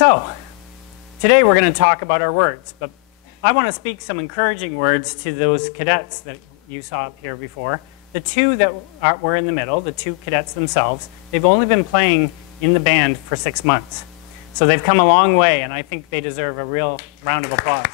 So, today we're going to talk about our words, but I want to speak some encouraging words to those cadets that you saw up here before. The two that were in the middle, the two cadets themselves, they've only been playing in the band for 6 months. So they've come a long way, and I think they deserve a real round of applause.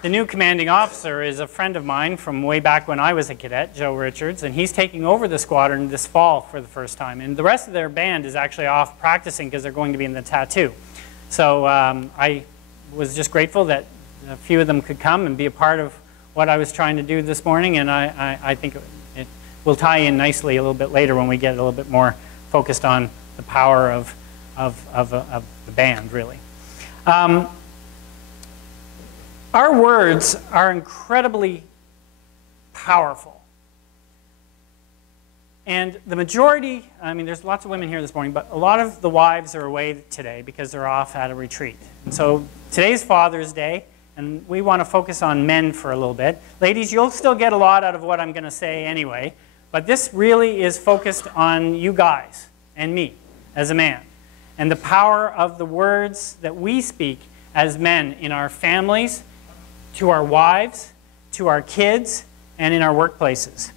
The new commanding officer is a friend of mine from way back when I was a cadet, Joe Richards, and he's taking over the squadron this fall for the first time. And the rest of their band is actually off practicing because they're going to be in the tattoo. So I was just grateful that a few of them could come and be a part of what I was trying to do this morning, and I think it will tie in nicely a little bit later when we get a little bit more focused on the power of the band, really. Our words are incredibly powerful. And the majority, I mean, there's lots of women here this morning, but a lot of the wives are away today because they're off at a retreat. And so today's Father's Day, and we want to focus on men for a little bit. Ladies, you'll still get a lot out of what I'm going to say anyway, but this really is focused on you guys and me as a man, and the power of the words that we speak as men in our families, to our wives, to our kids, and in our workplaces.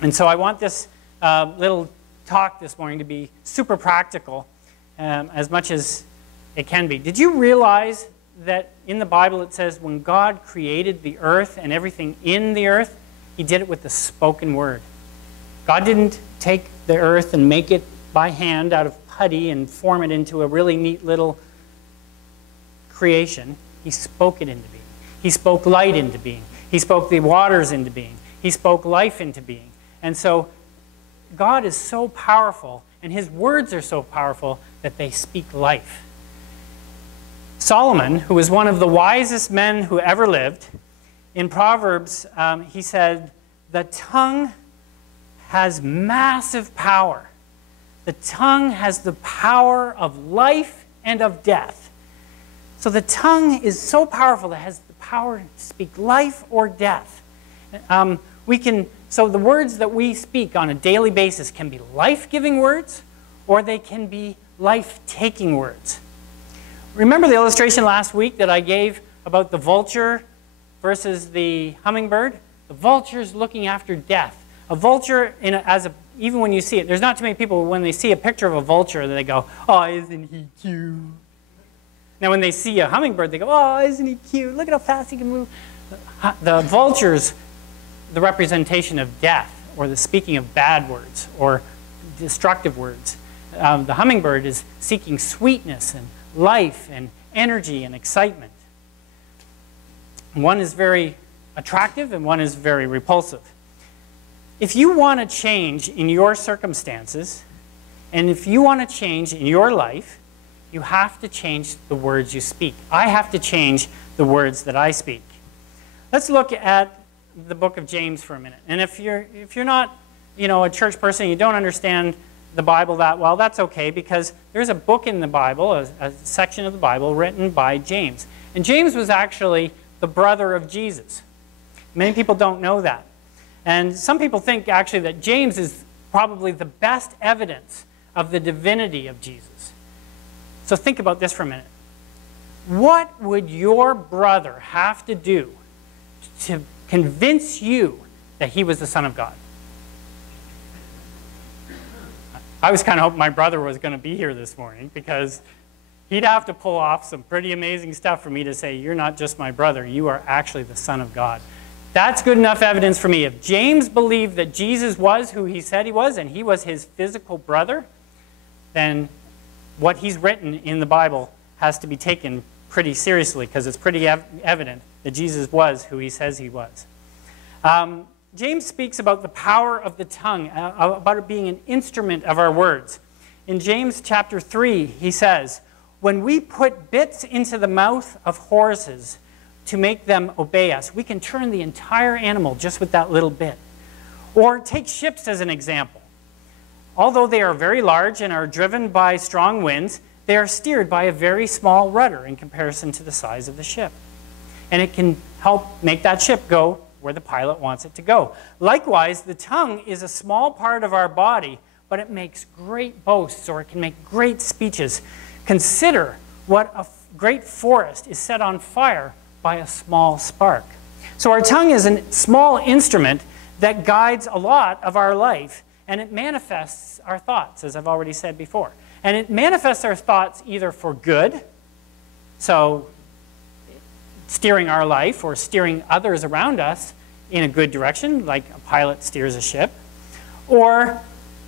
And so I want this little talk this morning to be super practical as much as it can be. Did you realize that in the Bible it says when God created the earth and everything in the earth, he did it with the spoken word? God didn't take the earth and make it by hand out of putty and form it into a really neat little creation. He spoke it into being. He spoke light into being. He spoke the waters into being. He spoke life into being. And so God is so powerful, and his words are so powerful that they speak life. Solomon, who was one of the wisest men who ever lived, in Proverbs, he said, "The tongue has massive power. The tongue has the power of life and of death." So the tongue is so powerful that it has the power to speak life or death. So the words that we speak on a daily basis can be life-giving words, or they can be life-taking words. Remember the illustration last week that I gave about the vulture versus the hummingbird? The vulture is looking after death. A vulture, even when you see it, there's not too many people when they see a picture of a vulture that they go, "Oh, isn't he cute?" Now when they see a hummingbird, they go, "Oh, isn't he cute? Look at how fast he can move." The vulture's the representation of death, or the speaking of bad words, or destructive words. The hummingbird is seeking sweetness and life and energy and excitement. One is very attractive and one is very repulsive. If you want to change in your circumstances, and if you want to change in your life, you have to change the words you speak. I have to change the words that I speak. Let's look at the book of James for a minute. And if you're not, a church person, you don't understand the Bible that well, that's okay, because there's a book in the Bible, a section of the Bible written by James. And James was actually the brother of Jesus. Many people don't know that. And some people think actually that James is probably the best evidence of the divinity of Jesus. So think about this for a minute. What would your brother have to do to convince you that he was the Son of God? I was kind of hoping my brother was going to be here this morning, because he'd have to pull off some pretty amazing stuff for me to say, "You're not just my brother, you are actually the Son of God." That's good enough evidence for me. If James believed that Jesus was who he said he was, and he was his physical brother, then what he's written in the Bible has to be taken pretty seriously, because it's pretty evident that Jesus was who he says he was. James speaks about the power of the tongue, about it being an instrument of our words. In James chapter 3, he says, "When we put bits into the mouth of horses to make them obey us, we can turn the entire animal just with that little bit." Or take ships as an example. Although they are very large and are driven by strong winds, they are steered by a very small rudder in comparison to the size of the ship. And it can help make that ship go where the pilot wants it to go. Likewise, the tongue is a small part of our body, but it makes great boasts, or it can make great speeches. Consider what a great forest is set on fire by a small spark. So our tongue is a small instrument that guides a lot of our life, and it manifests our thoughts, as I've already said before. And it manifests our thoughts either for good, so steering our life or steering others around us in a good direction, like a pilot steers a ship, or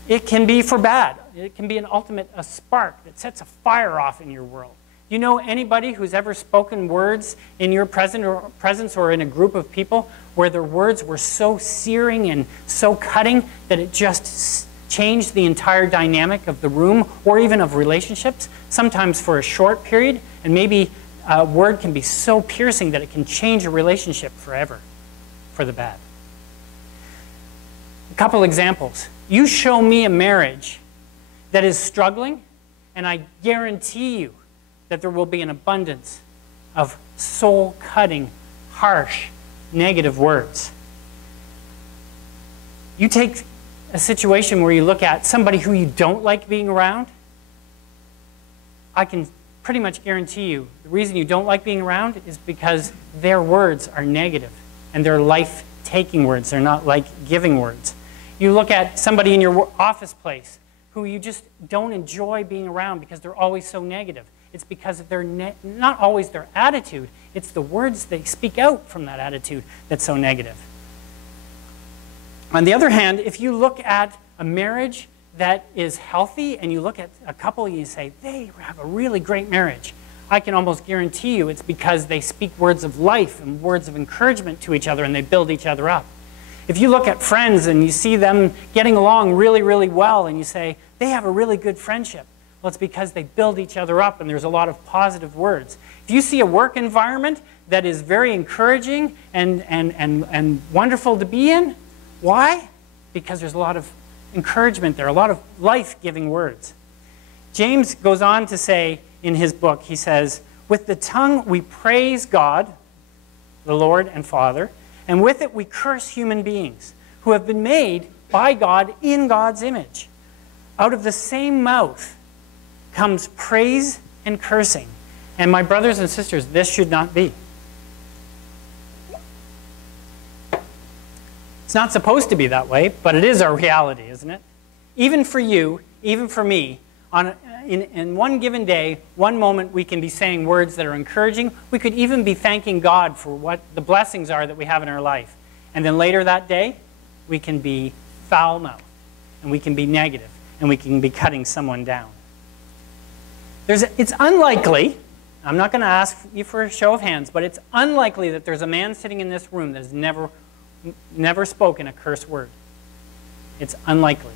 it can be for bad. It can be a spark that sets a fire off in your world. You know anybody who's ever spoken words in your presence or in a group of people where their words were so searing and so cutting that it just changed the entire dynamic of the room or even of relationships, sometimes for a short period, and maybe a word can be so piercing that it can change a relationship forever for the bad. A couple examples. You show me a marriage that is struggling, and I guarantee you that there will be an abundance of soul-cutting, harsh, negative words. You take a situation where you look at somebody who you don't like being around, I can pretty much guarantee you the reason you don't like being around is because their words are negative and they're life-taking words. They're not life-giving words. You look at somebody in your office place who you just don't enjoy being around because they're always so negative. It's because of not always their attitude, it's the words they speak out from that attitude that's so negative. On the other hand, if you look at a marriage that is healthy and you look at a couple and you say, they have a really great marriage, I can almost guarantee you it's because they speak words of life and words of encouragement to each other and they build each other up. If you look at friends and you see them getting along really, really well and you say, they have a really good friendship, well, it's because they build each other up and there's a lot of positive words. If you see a work environment that is very encouraging and wonderful to be in, why? Because there's a lot of encouragement there, a lot of life-giving words. James goes on to say in his book, he says, with the tongue we praise God, the Lord and Father, and with it we curse human beings who have been made by God in God's image. Out of the same mouth comes praise and cursing. And my brothers and sisters, this should not be. It's not supposed to be that way, but it is our reality, isn't it? Even for you, even for me, in one given day, one moment we can be saying words that are encouraging. We could even be thanking God for what the blessings are that we have in our life. And then later that day, we can be foul-mouthed, and we can be negative, and we can be cutting someone down. It's unlikely, I'm not going to ask you for a show of hands, but it's unlikely that there's a man sitting in this room that has never spoken a curse word. It's unlikely.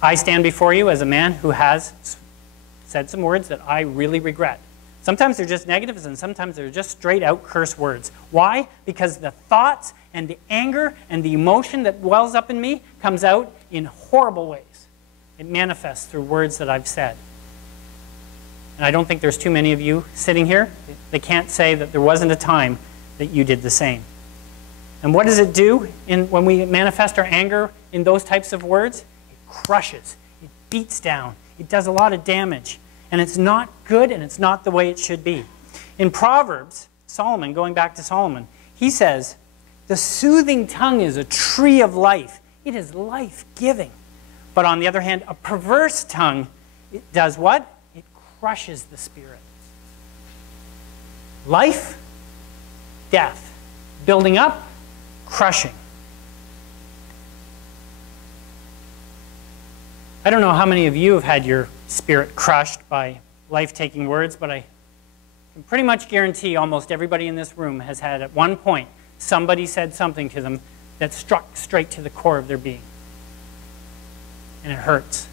I stand before you as a man who has said some words that I really regret. Sometimes they're just negatives and sometimes they're just straight out curse words. Why? Because the thoughts and the anger and the emotion that wells up in me comes out in horrible ways. It manifests through words that I've said. And I don't think there's too many of you sitting here that can't say that there wasn't a time that you did the same. And what does it do when we manifest our anger in those types of words? It crushes, it beats down, it does a lot of damage. And it's not good and it's not the way it should be. In Proverbs, Solomon, going back to Solomon, he says, the soothing tongue is a tree of life. It is life-giving. But on the other hand, a perverse tongue, it does what? It crushes the spirit. Life, death. Building up, crushing. I don't know how many of you have had your spirit crushed by life-taking words, but I can pretty much guarantee almost everybody in this room has had at one point somebody said something to them that struck straight to the core of their being. And it hurts.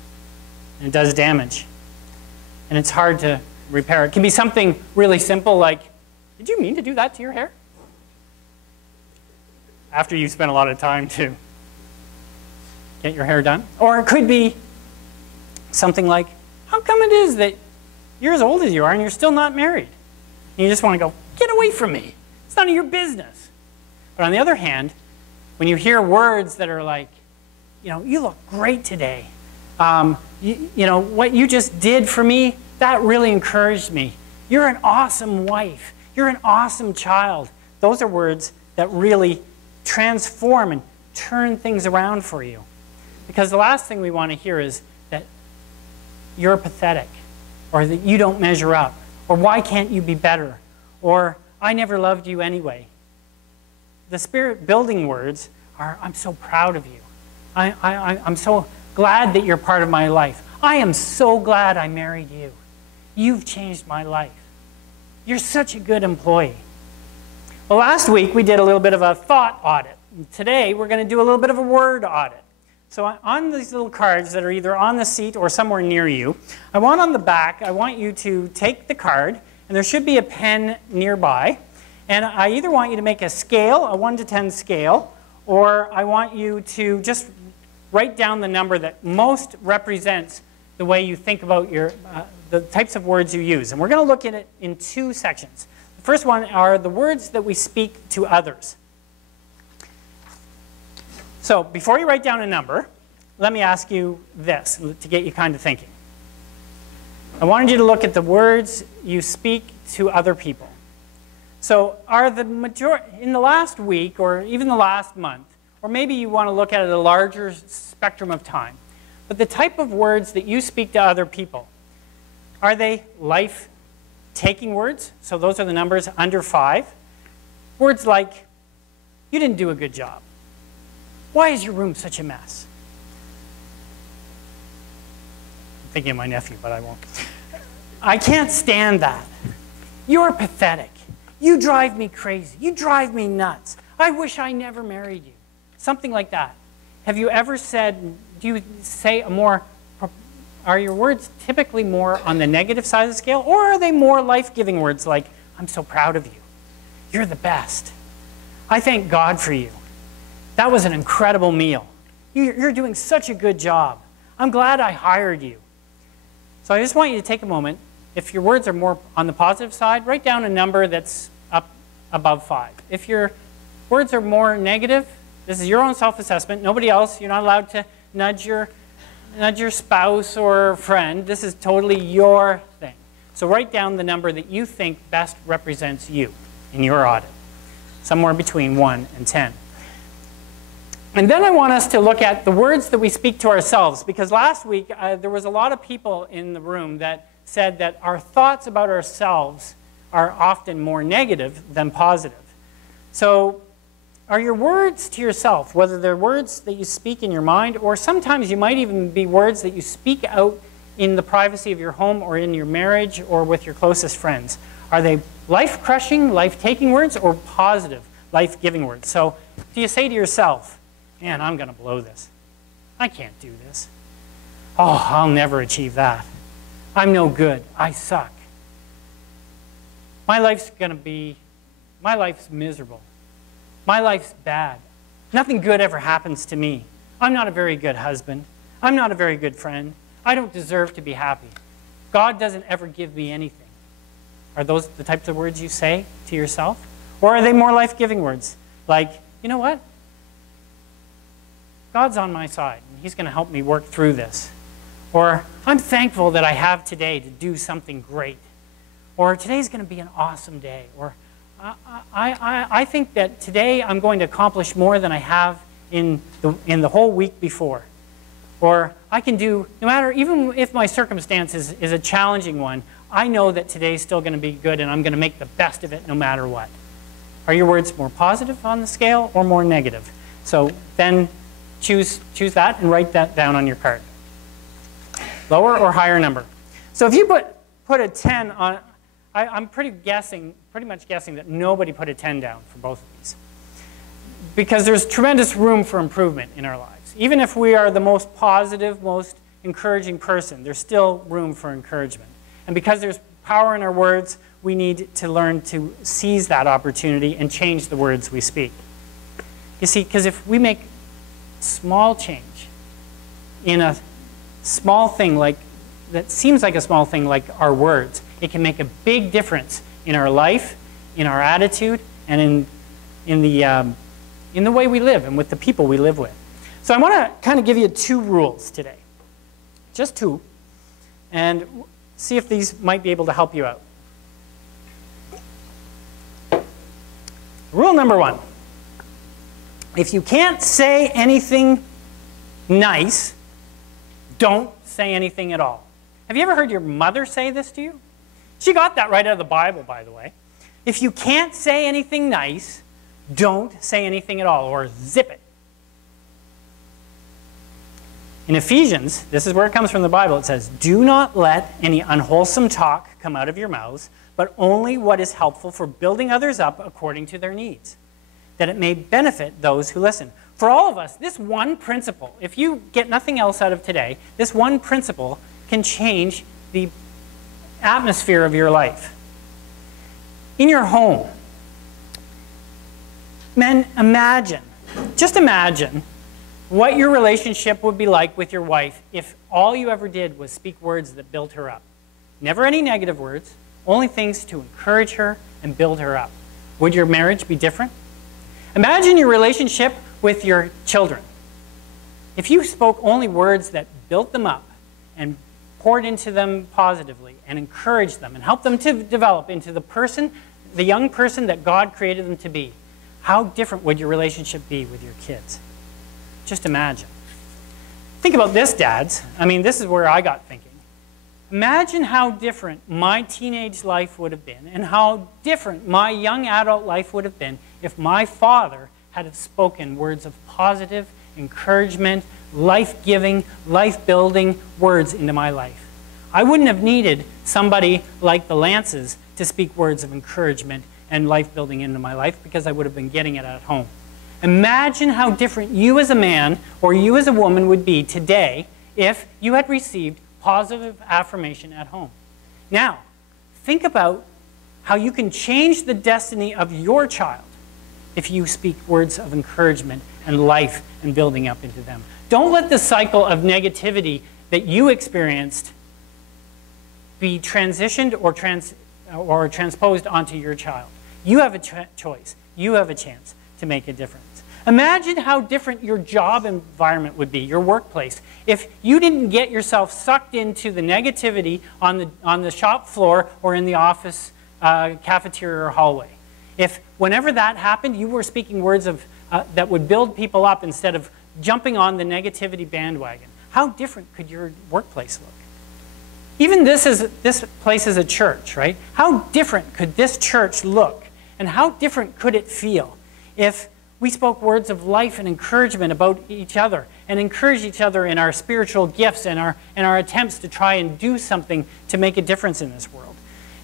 And it does damage. And it's hard to repair. It can be something really simple like, did you mean to do that to your hair? After you've spent a lot of time to get your hair done. Or it could be something like, how come it is that you're as old as you are and you're still not married? And you just want to go, get away from me. It's none of your business. But on the other hand, when you hear words that are like, you look great today. What you just did for me, that really encouraged me. You're an awesome wife. You're an awesome child. Those are words that really transform and turn things around for you. Because the last thing we want to hear is that you're pathetic, or that you don't measure up, or why can't you be better, or I never loved you anyway. The spirit-building words are, I'm so proud of you. I'm so glad that you're part of my life. I am so glad I married you. You've changed my life. You're such a good employee. Well, last week we did a little bit of a thought audit. Today we're going to do a little bit of a word audit. So on these little cards that are either on the seat or somewhere near you, I want on the back, I want you to take the card, and there should be a pen nearby. And I either want you to make a scale, a 1 to 10 scale, or I want you to just write down the number that most represents the way you think about the types of words you use. And we're going to look at it in 2 sections. The first one are the words that we speak to others. So before you write down a number, let me ask you this to get you kind of thinking. I wanted you to look at the words you speak to other people. So are the majority, in the last week or even the last month, or maybe you want to look at it a larger spectrum of time, but the type of words that you speak to other people, are they life-taking words? So those are the numbers under 5. Words like, you didn't do a good job. Why is your room such a mess? I'm thinking of my nephew, but I won't. I can't stand that. You're pathetic. You drive me crazy. You drive me nuts. I wish I never married you. Something like that. Have you ever said, do you say are your words typically more on the negative side of the scale, or are they more life-giving words like, I'm so proud of you. You're the best. I thank God for you. That was an incredible meal. You're doing such a good job. I'm glad I hired you. So I just want you to take a moment. If your words are more on the positive side, write down a number that's up above 5. If your words are more negative, this is your own self-assessment. Nobody else. You're not allowed to nudge your spouse or friend. This is totally your thing. So write down the number that you think best represents you in your audit. Somewhere between 1 and 10. And then I want us to look at the words that we speak to ourselves, because last week there was a lot of people in the room that said that our thoughts about ourselves are often more negative than positive. So are your words to yourself, whether they're words that you speak in your mind, or sometimes you might even be words that you speak out in the privacy of your home or in your marriage or with your closest friends, are they life-crushing, life-taking words, or positive, life-giving words? So do you say to yourself, man, I'm going to blow this. I can't do this. Oh, I'll never achieve that. I'm no good. I suck. My life's miserable. My life's bad. Nothing good ever happens to me. I'm not a very good husband. I'm not a very good friend. I don't deserve to be happy. God doesn't ever give me anything. Are those the types of words you say to yourself? Or are they more life-giving words? Like, you know what? God's on my side, and He's going to help me work through this. Or, I'm thankful that I have today to do something great. Or, today's going to be an awesome day. Or, I think that today I'm going to accomplish more than I have in the whole week before. Or, I can do, no matter, even if my circumstance is a challenging one, I know that today's still going to be good, and I'm going to make the best of it no matter what. Are your words more positive on the scale or more negative? So then choose that and write that down on your card. Lower or higher number. So if you put a 10 on, I'm pretty much guessing that nobody put a 10 down for both of these. Because there's tremendous room for improvement in our lives. Even if we are the most positive, most encouraging person, there's still room for encouragement. And because there's power in our words, we need to learn to seize that opportunity and change the words we speak. You see, because if we make small change in a small thing that seems like a small thing like our words, it can make a big difference in our life, in our attitude, and in the way we live and with the people we live with. So I want to kind of give you 2 rules today. Just 2. And see if these might be able to help you out. Rule number 1. If you can't say anything nice, don't say anything at all. Have you ever heard your mother say this to you? She got that right out of the Bible, by the way. If you can't say anything nice, don't say anything at all, or zip it. In Ephesians, this is where it comes from the Bible, it says, "Do not let any unwholesome talk come out of your mouths, but only what is helpful for building others up according to their needs, that it may benefit those who listen." For all of us, this one principle, if you get nothing else out of today, this one principle can change the atmosphere of your life. In your home, men, just imagine what your relationship would be like with your wife if all you ever did was speak words that built her up. Never any negative words, only things to encourage her and build her up. Would your marriage be different? Imagine your relationship with your children. If you spoke only words that built them up and poured into them positively and encouraged them and helped them to develop into the young person that God created them to be, how different would your relationship be with your kids? Just imagine. Think about this, dads. I mean, this is where I got thinking. Imagine how different my teenage life would have been and how different my young adult life would have been if my father had have spoken words of positive encouragement, life-giving, life-building words into my life. I wouldn't have needed somebody like the Lances to speak words of encouragement and life-building into my life because I would have been getting it at home. Imagine how different you as a man or you as a woman would be today if you had received positive affirmation at home. Now, think about how you can change the destiny of your child if you speak words of encouragement and life and building up into them. Don't let the cycle of negativity that you experienced be transitioned or transposed onto your child. You have a choice. You have a chance to make a difference. Imagine how different your job environment would be, your workplace, if you didn't get yourself sucked into the negativity on the shop floor or in the office cafeteria or hallway. If whenever that happened, you were speaking words of, that would build people up instead of jumping on the negativity bandwagon. How different could your workplace look? Even this place is a church, right? How different could this church look? And how different could it feel if we spoke words of life and encouragement about each other and encouraged each other in our spiritual gifts and our attempts to try and do something to make a difference in this world?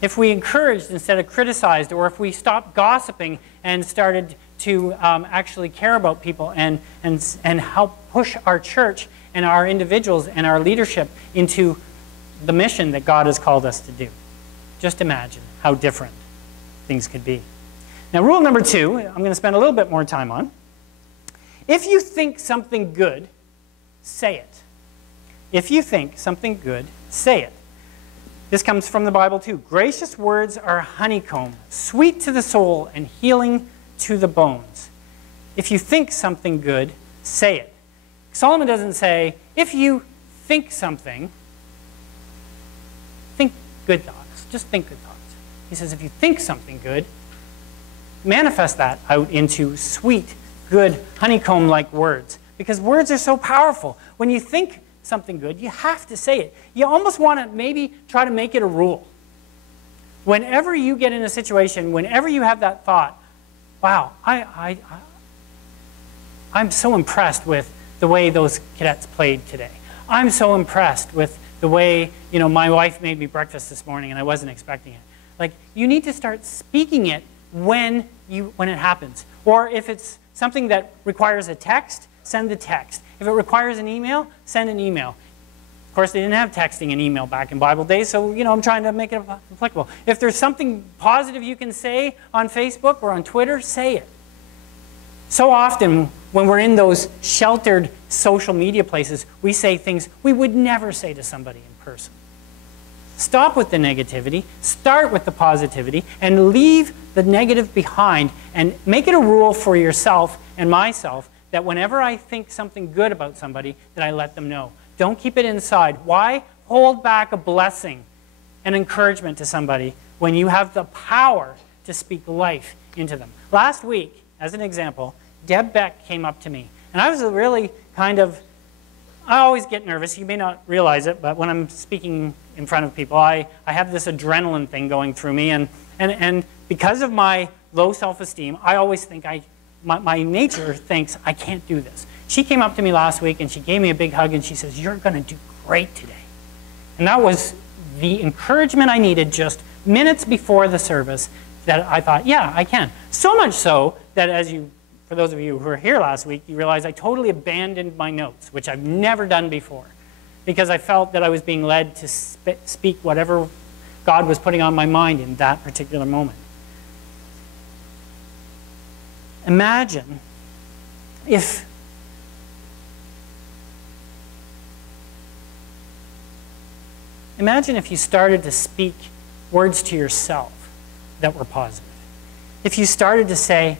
If we encouraged instead of criticized, or if we stopped gossiping and started to actually care about people and help push our church and our individuals and our leadership into the mission that God has called us to do. Just imagine how different things could be. Now, rule number 2, I'm going to spend a little bit more time on. If you think something good, say it. If you think something good, say it. This comes from the Bible too. Gracious words are honeycomb, sweet to the soul and healing to the bones. If you think something good, say it. Solomon doesn't say, if you think something, think good thoughts. Just think good thoughts. He says, if you think something good, manifest that out into sweet, good, honeycomb-like words. Because words are so powerful. When you think something good, you have to say it. You almost want to maybe try to make it a rule. Whenever you get in a situation, whenever you have that thought, wow, I'm so impressed with the way those cadets played today. I'm so impressed with the way, my wife made me breakfast this morning and I wasn't expecting it. Like, you need to start speaking it when it happens. Or if it's something that requires a text, send the text. If it requires an email, send an email. Of course, they didn't have texting and email back in Bible days, so I'm trying to make it applicable. If there's something positive you can say on Facebook or on Twitter, say it. So often, when we're in those sheltered social media places, we say things we would never say to somebody in person. Stop with the negativity, start with the positivity, and leave the negative behind, and make it a rule for yourself and myself that whenever I think something good about somebody, that I let them know. Don't keep it inside. Why hold back a blessing and encouragement to somebody when you have the power to speak life into them? Last week, as an example, Deb Beck came up to me. And I was really kind of, I always get nervous. You may not realize it, but when I'm speaking in front of people, I have this adrenaline thing going through me. And because of my low self-esteem, I always think my nature thinks I can't do this. She came up to me last week and she gave me a big hug and she says, "You're going to do great today." And that was the encouragement I needed just minutes before the service, that I thought, yeah, I can. So much so that, for those of you who were here last week, you realize I totally abandoned my notes, which I've never done before, because I felt that I was being led to speak whatever God was putting on my mind in that particular moment. Imagine if you started to speak words to yourself that were positive. If you started to say,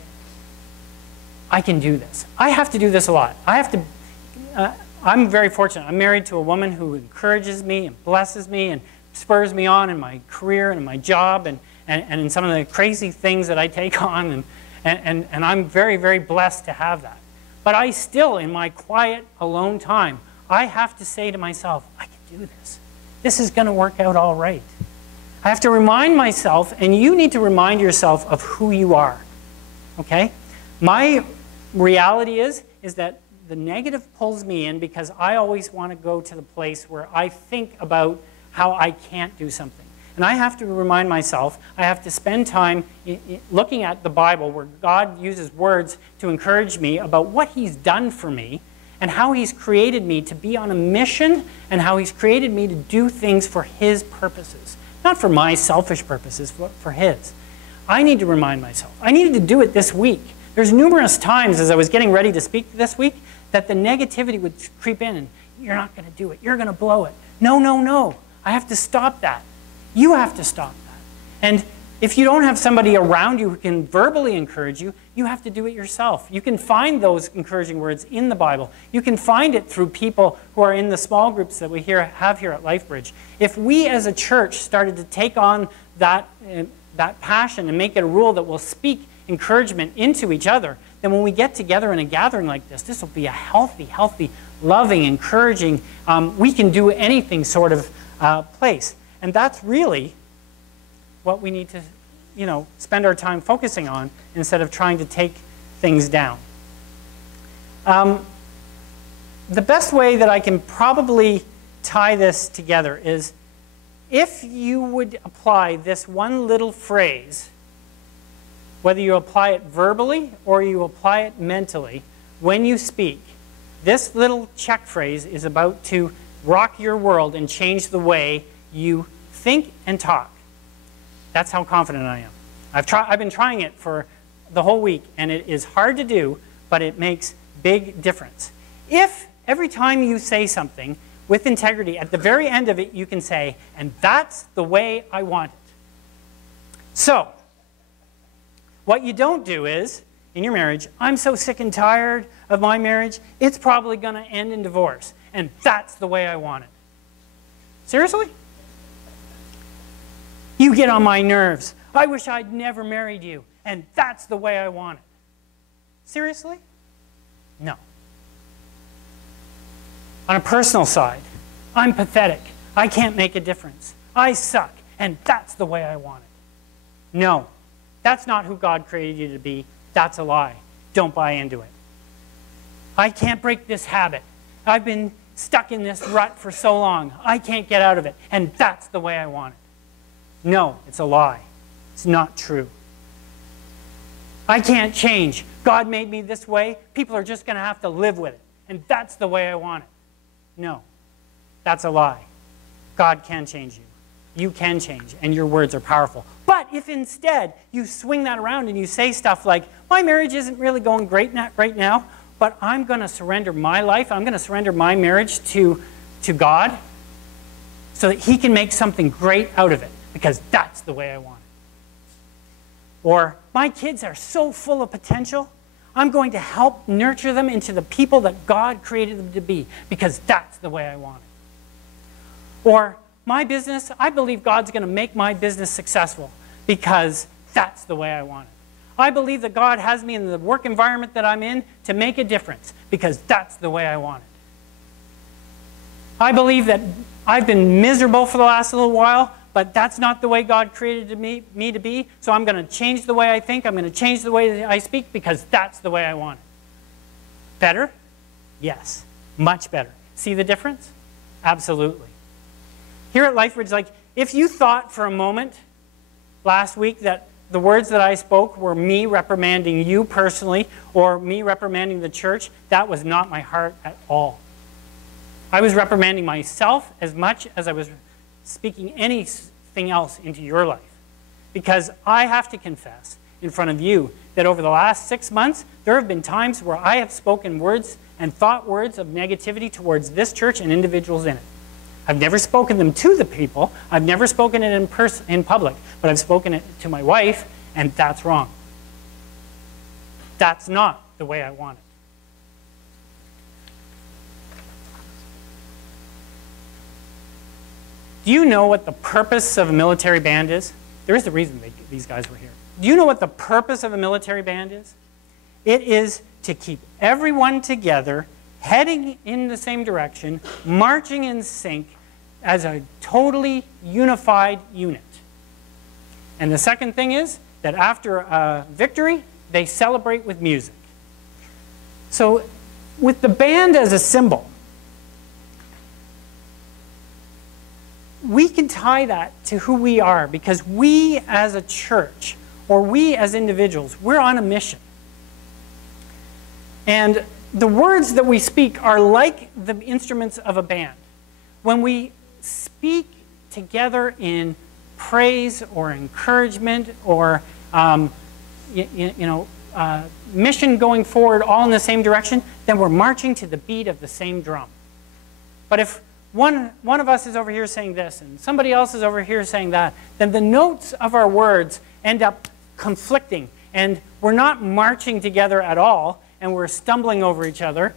"I can do this." I have to do this a lot. I'm very fortunate. I'm married to a woman who encourages me and blesses me and spurs me on in my career and in my job and in some of the crazy things that I take on. And I'm very, very blessed to have that. But I still, in my quiet, alone time, I have to say to myself, "I can do this. This is going to work out all right." I have to remind myself, and you need to remind yourself of who you are. Okay? My reality is that the negative pulls me in because I always want to go to the place where I think about how I can't do something. And I have to remind myself, I have to spend time looking at the Bible where God uses words to encourage me about what He's done for me and how He's created me to be on a mission and how He's created me to do things for His purposes. Not for my selfish purposes, but for His. I need to remind myself. I needed to do it this week. There's numerous times as I was getting ready to speak this week that the negativity would creep in and, "You're not going to do it. You're going to blow it." No, no, no. I have to stop that. You have to stop that. And if you don't have somebody around you who can verbally encourage you, you have to do it yourself. You can find those encouraging words in the Bible. You can find it through people who are in the small groups that we have here at Lifebridge. If we as a church started to take on that passion and make it a rule that we'll speak encouragement into each other, then when we get together in a gathering like this will be a healthy, loving, encouraging, we can do anything sort of place. And that's really what we need to, spend our time focusing on instead of trying to take things down. The best way that I can probably tie this together is if you would apply this one little phrase, whether you apply it verbally or you apply it mentally, when you speak, this little check phrase is about to rock your world and change the way you think and talk. That's how confident I am. I've been trying it for the whole week, and it is hard to do, but it makes big difference. If every time you say something with integrity, at the very end of it you can say, "And that's the way I want it." So, what you don't do is, in your marriage, "I'm so sick and tired of my marriage, it's probably going to end in divorce, and that's the way I want it." Seriously? "You get on my nerves. I wish I'd never married you, and that's the way I want it." Seriously? No. On a personal side, "I'm pathetic. I can't make a difference. I suck, and that's the way I want it." No. That's not who God created you to be. That's a lie. Don't buy into it. "I can't break this habit. I've been stuck in this rut for so long. I can't get out of it, and that's the way I want it." No, it's a lie. It's not true. "I can't change. God made me this way. People are just going to have to live with it, and that's the way I want it." No, that's a lie. God can change you. You can change, and your words are powerful. But if instead you swing that around and you say stuff like, "My marriage isn't really going great right now, but I'm going to surrender my life, I'm going to surrender my marriage to God so that He can make something great out of it, because that's the way I want it." Or, "My kids are so full of potential, I'm going to help nurture them into the people that God created them to be, because that's the way I want it. Or my business, I believe God's going to make my business successful because that's the way I want it. I believe that God has me in the work environment that I'm in to make a difference because that's the way I want it. I believe that I've been miserable for the last little while, but that's not the way God created me to be, so I'm going to change the way I think, I'm going to change the way I speak because that's the way I want it. Better? Yes. Much better. See the difference? Absolutely. Here at LifeBridge, like, if you thought for a moment last week that the words that I spoke were me reprimanding you personally or me reprimanding the church, that was not my heart at all. I was reprimanding myself as much as I was speaking anything else into your life. Because I have to confess in front of you that over the last 6 months, there have been times where I have spoken words and thought words of negativity towards this church and individuals in it. I've never spoken them to the people. I've never spoken it in public, but I've spoken it to my wife, and that's wrong. That's not the way I want it. Do you know what the purpose of a military band is? There is a reason these guys were here. Do you know what the purpose of a military band is? It is to keep everyone together, heading in the same direction, marching in sync as a totally unified unit. And the second thing is that after a victory, they celebrate with music. So with the band as a symbol, we can tie that to who we are, because we as a church, or we as individuals, we're on a mission. And the words that we speak are like the instruments of a band. When we speak together in praise or encouragement or mission going forward all in the same direction, then we're marching to the beat of the same drum. But if one of us is over here saying this and somebody else is over here saying that, then the notes of our words end up conflicting and we're not marching together at all and we're stumbling over each other.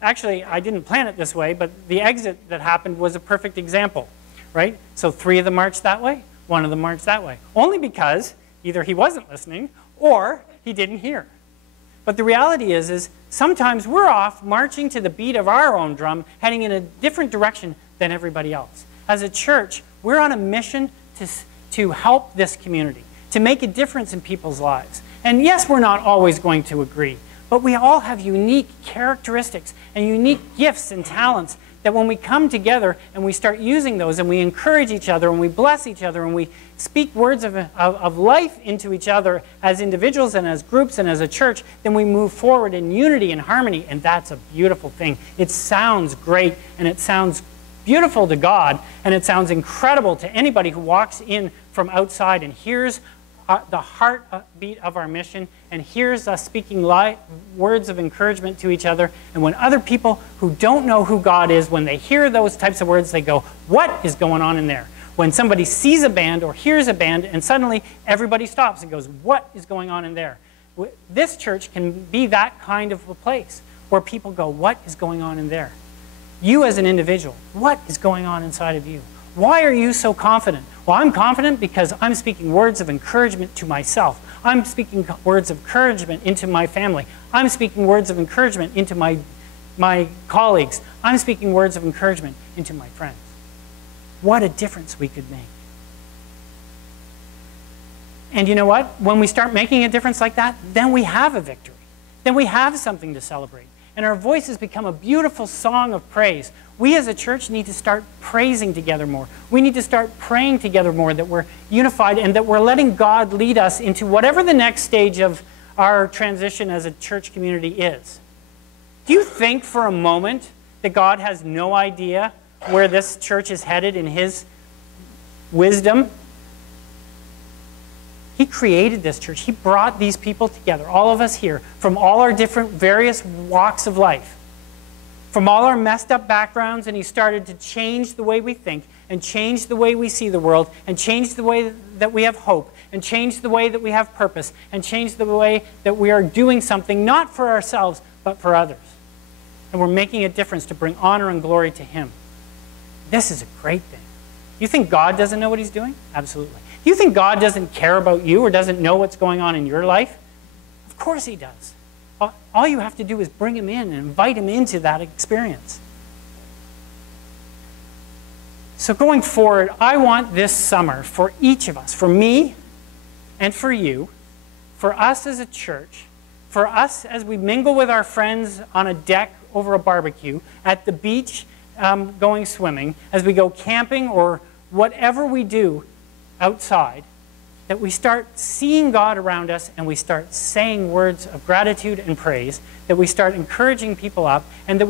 Actually, I didn't plan it this way, but the exit that happened was a perfect example, right? So 3 of them marched that way, 1 of them marched that way. Only because either he wasn't listening or he didn't hear. But the reality is sometimes we're off marching to the beat of our own drum, heading in a different direction than everybody else. As a church, we're on a mission to help this community, to make a difference in people's lives. And yes, we're not always going to agree, but we all have unique characteristics and unique gifts and talents that when we come together and we start using those and we encourage each other and we bless each other and we speak words of life into each other as individuals and as groups and as a church, then we move forward in unity and harmony, and that's a beautiful thing. It sounds great and it sounds beautiful to God, and it sounds incredible to anybody who walks in from outside and hears the heartbeat of our mission and hears us speaking words of encouragement to each other. And when other people who don't know who God is, when they hear those types of words, they go, what is going on in there? When somebody sees a band or hears a band and suddenly everybody stops and goes, what is going on in there? This church can be that kind of a place where people go, what is going on in there? You as an individual, what is going on inside of you? Why are you so confident? Well, I'm confident because I'm speaking words of encouragement to myself. I'm speaking words of encouragement into my family. I'm speaking words of encouragement into my colleagues. I'm speaking words of encouragement into my friends. What a difference we could make. And you know what? When we start making a difference like that, then we have a victory. Then we have something to celebrate. And our voices become a beautiful song of praise. We as a church need to start praising together more. We need to start praying together more, that we're unified and that we're letting God lead us into whatever the next stage of our transition as a church community is. Do you think for a moment that God has no idea where this church is headed in His wisdom? He created this church. He brought these people together, all of us here, from all our different various walks of life, from all our messed up backgrounds, and He started to change the way we think and change the way we see the world, and change the way that we have hope, and change the way that we have purpose, and change the way that we are doing something not for ourselves, but for others. And we're making a difference to bring honor and glory to Him. This is a great thing. You think God doesn't know what He's doing? Absolutely. You think God doesn't care about you or doesn't know what's going on in your life? Of course He does. All you have to do is bring Him in and invite Him into that experience. So going forward, I want this summer for each of us, for me and for you, for us as a church, for us as we mingle with our friends on a deck over a barbecue, at the beach going swimming, as we go camping or whatever we do outside, that we start seeing God around us and we start saying words of gratitude and praise, that we start encouraging people up, and that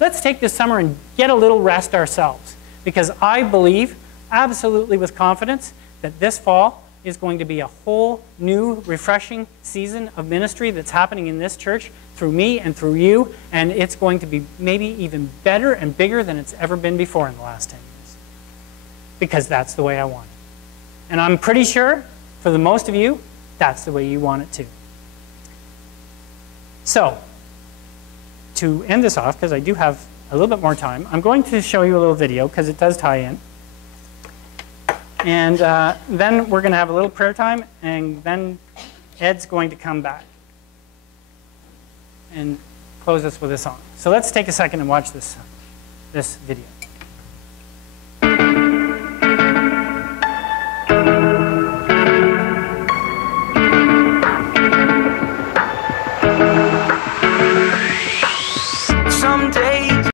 let's take this summer and get a little rest ourselves. Because I believe, absolutely with confidence, that this fall is going to be a whole new, refreshing season of ministry that's happening in this church through me and through you, and it's going to be maybe even better and bigger than it's ever been before in the last 10 years. Because that's the way I want it. And I'm pretty sure, for the most of you, that's the way you want it too. So, to end this off, because I do have a little bit more time, I'm going to show you a little video because it does tie in. And then we're going to have a little prayer time, and then Ed's going to come back and close us with a song. So let's take a second and watch this video. Someday